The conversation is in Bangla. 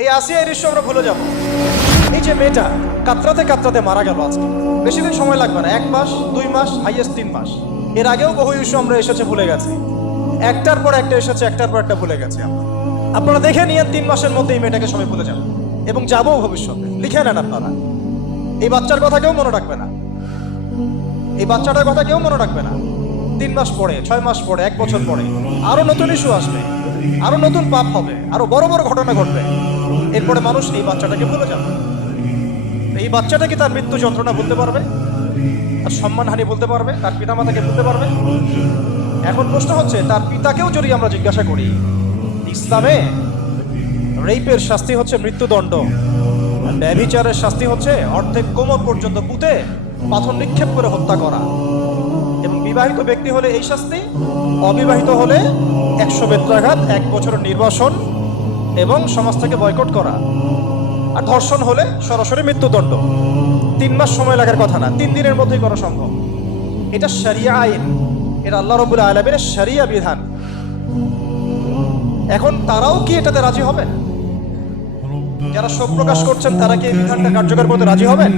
এই আসিয়া এই দৃশ্য আমরা ভুলে যাব। এই যে মেয়েটা কাতরাতে কাতরাতে মারা গেল আজকে, বেশি দিন সময় লাগবে না, 1 মাস 2 মাস হাইয়েস্ট 3 মাস। এর আগেও বহু ইস্যু আমরা এসেছে ভুলে গেছি, একটার পর একটা এসেছে, একটার পর একটা ভুলে গেছি আমরা। আপনারা দেখে নিয়েন 3 মাসের মধ্যে এই মেয়েটাকে সবাই ভুলে যাবে এবং যাবো ভবিষ্যতে। লিখে নেন আপনারা, এই বাচ্চার কথা কেউ মনে রাখবে না, এই বাচ্চাটার কথা কেউ মনে রাখবে না। 3 মাস পরে, 6 মাস পরে, 1 বছর পরে আরো নতুন ইস্যু আসবে, আরো নতুন পাপ হবে, আরো বড় বড় ঘটনা ঘটবে। এরপরে মানুষ এই বাচ্চাটাকে ভুলে যাবে। এই বাচ্চাটা কি তার মৃত্যু যন্ত্রণা বলতে পারবে, তার সম্মানহানি বলতে পারবে, তার পিতামাতাকে বলতে পারবে? এখন প্রশ্ন হচ্ছে, তার পিতাকেও যদি আমরা জিজ্ঞাসা করি, ইসলামে রেপের শাস্তি হচ্ছে মৃত্যুদণ্ড, ব্যভিচারের শাস্তি হচ্ছে অর্ধেক কোমর পর্যন্ত পুঁতে পাথর নিক্ষেপ করে হত্যা করা, এবং বিবাহিত ব্যক্তি হলে এই শাস্তি, অবিবাহিত হলে 100 বেত্রাঘাত, 1 বছরের নির্বাসন এবং সমাজ থেকে বয়কট করা, আর ধর্ষণ হলে সরাসরি মৃত্যুদণ্ড। 3 মাস সময় লাগার কথা না, 3 দিনের মধ্যেই করা সম্ভব। এটা শরিয়া আইন, এটা আল্লাহ রাব্বুল আলামিনের শরিয়া বিধান। এখন তারাও কি এটাতে রাজি হবে? যারা শোক প্রকাশ করছেন তারা কি এই বিধানটা কার্যকর করতে রাজি হবেন?